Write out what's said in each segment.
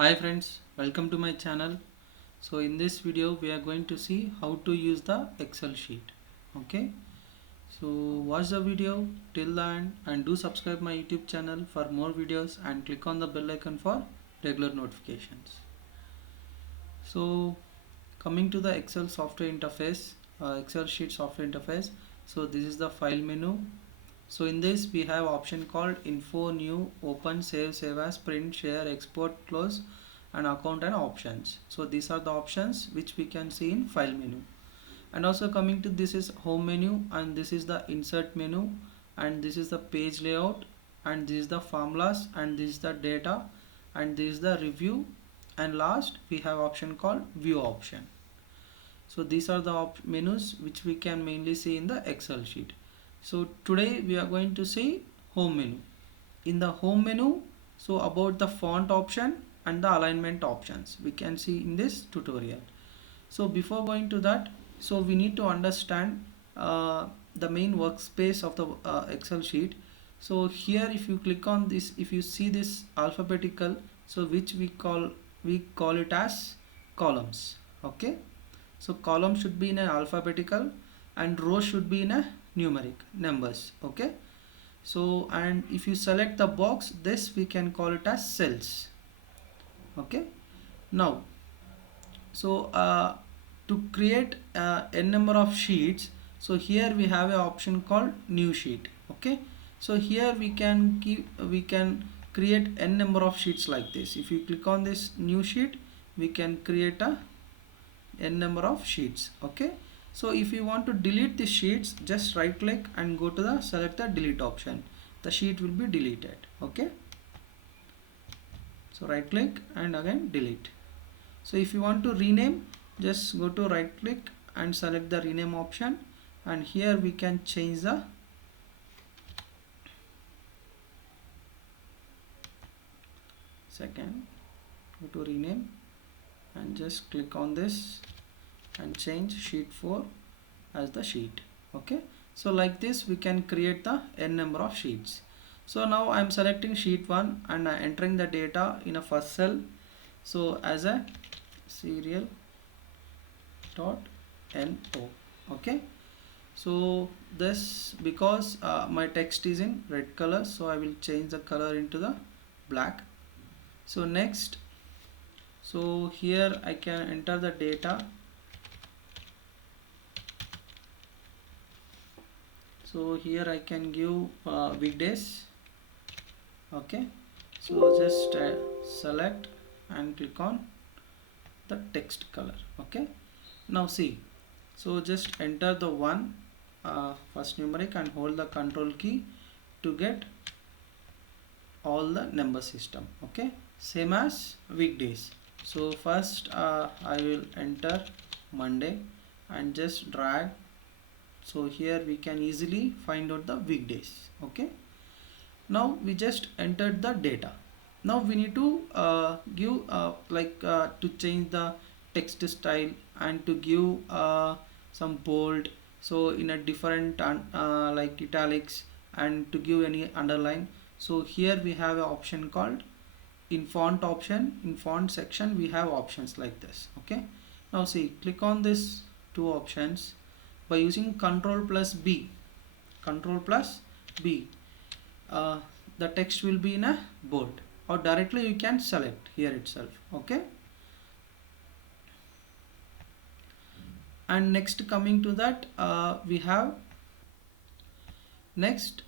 Hi friends, welcome to my channel. So in this video we are going to see how to use the Excel sheet. Okay, so watch the video till the end and do subscribe my YouTube channel for more videos and click on the bell icon for regular notifications. So coming to the Excel software interface, Excel sheet software interface. So this is the file menu. So in this we have option called info, new, open, save as, print, share, export, close, and account and options. So these are the options which we can see in file menu. And also coming to this is home menu, and this is the insert menu, and this is the page layout, and this is the formulas, and this is the data, and this is the review, and last we have option called view option. So these are the menus which we can mainly see in the Excel sheet. So today we are going to see home menu. In the home menu, so about the font option and the alignment options we can see in this tutorial. So before going to that, so we need to understand the main workspace of the Excel sheet. So here if you click on this, if you see this alphabetical, so which we call it as columns. Okay, so column should be in an alphabetical and row should be in a numeric numbers. Okay, so and if you select the box, this we can call it as cells. Okay, now so to create n number of sheets, so here we have an option called new sheet. Okay, so here we can create n number of sheets like this. If you click on this new sheet, we can create a n number of sheets. Okay, so if you want to delete the sheets, just right click and go to the select the delete option. The sheet will be deleted. Okay, so right click and again delete. So if you want to rename, just go to right click and select the rename option, and here we can change the second, go to rename and just click on this and change sheet 4 as the sheet. Okay, so like this we can create the n number of sheets. So now I am selecting sheet 1 and entering the data in a first cell, so as a serial dot no. Okay, so this because my text is in red color, so I will change the color into the black. So next, so here I can enter the data. So here I can give weekdays. Okay, so just select and click on the text color. Okay, now see, so just enter the one first numeric and hold the control key to get all the number system. Okay, same as weekdays. So first I will enter Monday and just drag. So here we can easily find out the weekdays. Okay, now we just entered the data. Now we need to give to change the text style and to give some bold, so in a different like italics, and to give any underline. So here we have an option called in font option. In font section we have options like this. Okay, now see, click on this two options by using control plus B, uh, the text will be in a bold, or directly you can select here itself. Okay, and next coming to that we have next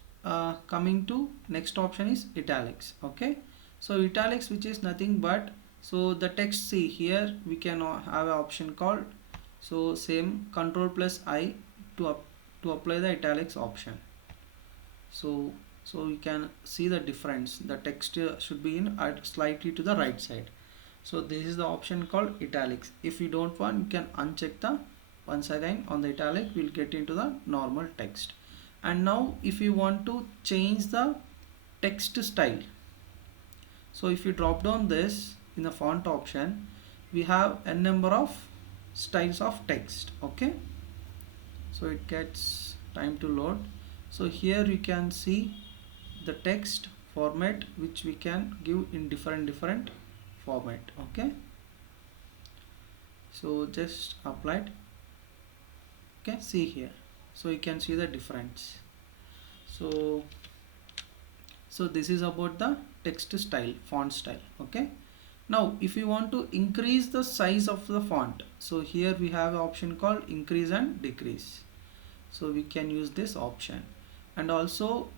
coming to next option is italics. Okay, so italics, which is nothing but, so the text, see here we can have an option called, so same control plus I to apply the italics option. So you can see the difference, the text should be in slightly to the right side. So this is the option called italics. If you don't want, you can uncheck the once again on the italic, we'll get into the normal text. And now if you want to change the text style, so if you drop down this in the font option, we have a number of styles of text. Okay, so it gets time to load. So here you can see the text format which we can give in different format. Okay, so just applied. Okay, see here, so you can see the difference. So this is about the text style, font style. Okay, now if you want to increase the size of the font, so here we have an option called increase and decrease. So we can use this option. And also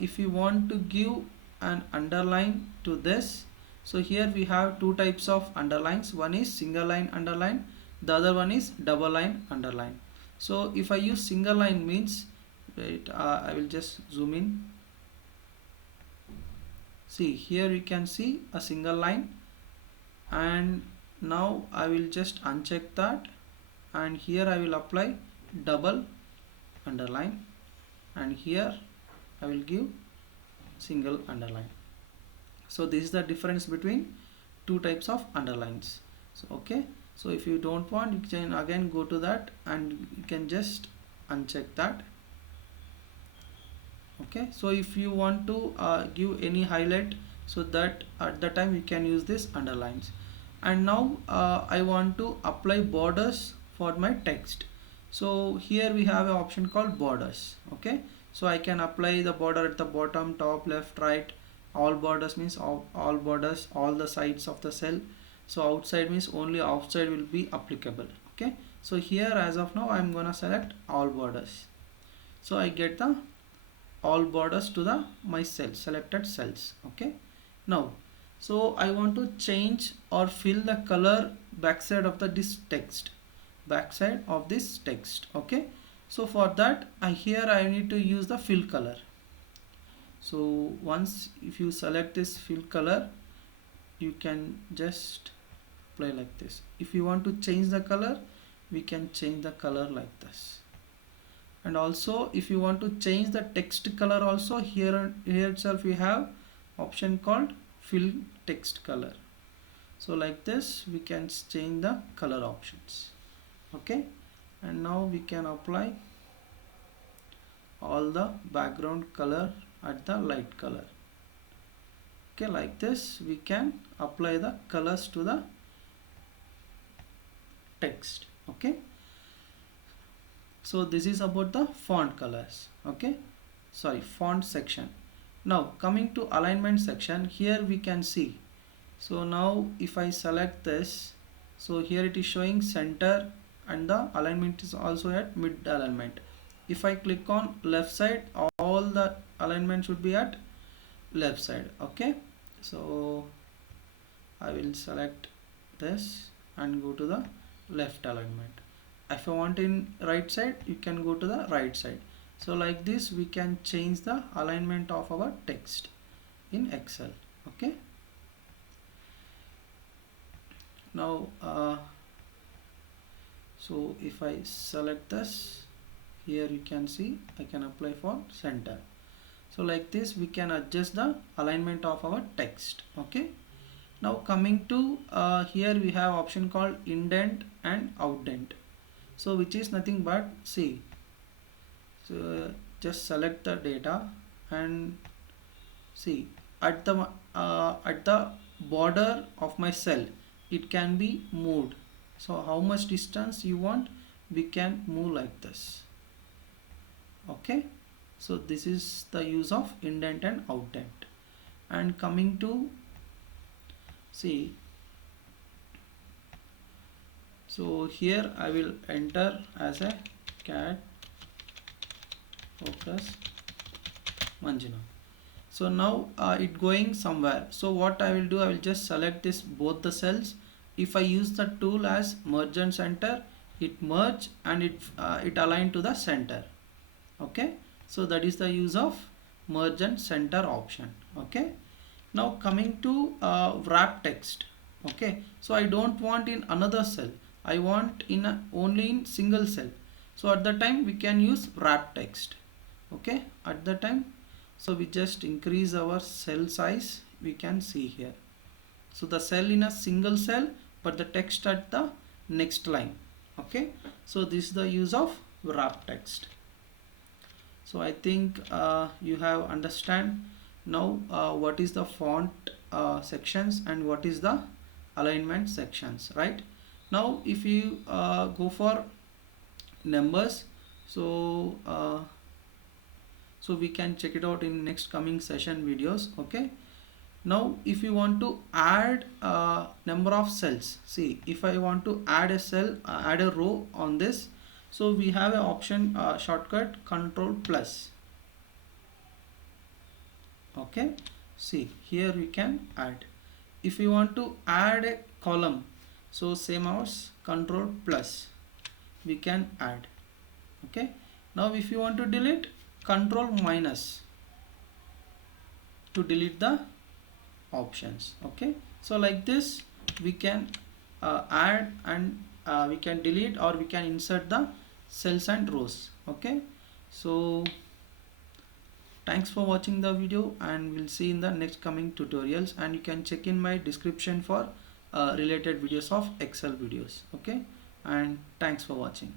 if you want to give an underline to this, so here we have two types of underlines. One is single line underline, the other one is double line underline. So if I use single line means, wait, I will just zoom in. See here you can see a single line, and now I will just uncheck that, and here I will apply double underline, and here I will give single underline. So this is the difference between two types of underlines. So okay, so if you don't want, you can again go to that and you can just uncheck that. Okay, so if you want to give any highlight, so that at the time you can use this underlines. And now I want to apply borders for my text. So here we have an option called borders. Okay, so I can apply the border at the bottom, top, left, right. All borders means all borders, all the sides of the cell. So outside means only outside will be applicable. Okay, so here as of now I'm gonna select all borders. So I get the all borders to the my cell, selected cells. Okay, now so I want to change or fill the color backside of this text, backside of this text. Okay, so for that here I need to use the fill color. So once if you select this fill color, you can just play like this. If you want to change the color, we can change the color like this. And also if you want to change the text color also, here itself we have option called fill text color. So like this we can change the color options. Okay, and now we can apply all the background color at the light color. Okay, like this we can apply the colors to the text. Okay, so this is about the font colors. Okay, sorry, font section. Now coming to alignment section, here we can see, so now if I select this, so here it is showing center and the alignment is also at mid alignment. If I click on left side, all the alignment should be at left side. Okay, so I will select this and go to the left alignment. If I want in right side, you can go to the right side. So like this we can change the alignment of our text in Excel. Okay, now so if I select this, here you can see I can apply for center. So like this we can adjust the alignment of our text. Okay, now coming to here we have option called indent and outdent. So which is nothing but, see, so just select the data and see at the border of my cell it can be moved. So how much distance you want, we can move like this. Okay, so this is the use of indent and outdent. And coming to, see, so here I will enter as a cat focus Manjunath. So now it going somewhere. So what I will do, I will just select this both the cells. If I use the tool as merge and center, it merge and it align to the center. Okay, so that is the use of merge and center option. Okay, now coming to wrap text. Okay, so I don't want in another cell, I want in only in single cell. So at the time we can use wrap text. Okay, at the time, so we just increase our cell size, we can see here. So the cell in a single cell, but the text at the next line. Okay, so this is the use of wrap text. So I think you have understand now what is the font sections and what is the alignment sections, right? Now if you go for numbers, so so we can check it out in next coming session videos. Okay, now if you want to add number of cells, see, if I want to add a cell, add a row on this, so we have an option, shortcut control plus. Okay, see here we can add. If you want to add a column, so same as control plus, we can add. Okay, now if you want to delete, control minus to delete the options. Okay, so like this we can add and we can delete or we can insert the cells and rows. Okay, so thanks for watching the video, and we'll see in the next coming tutorials, and you can check in my description for related videos of Excel videos. Okay, and thanks for watching.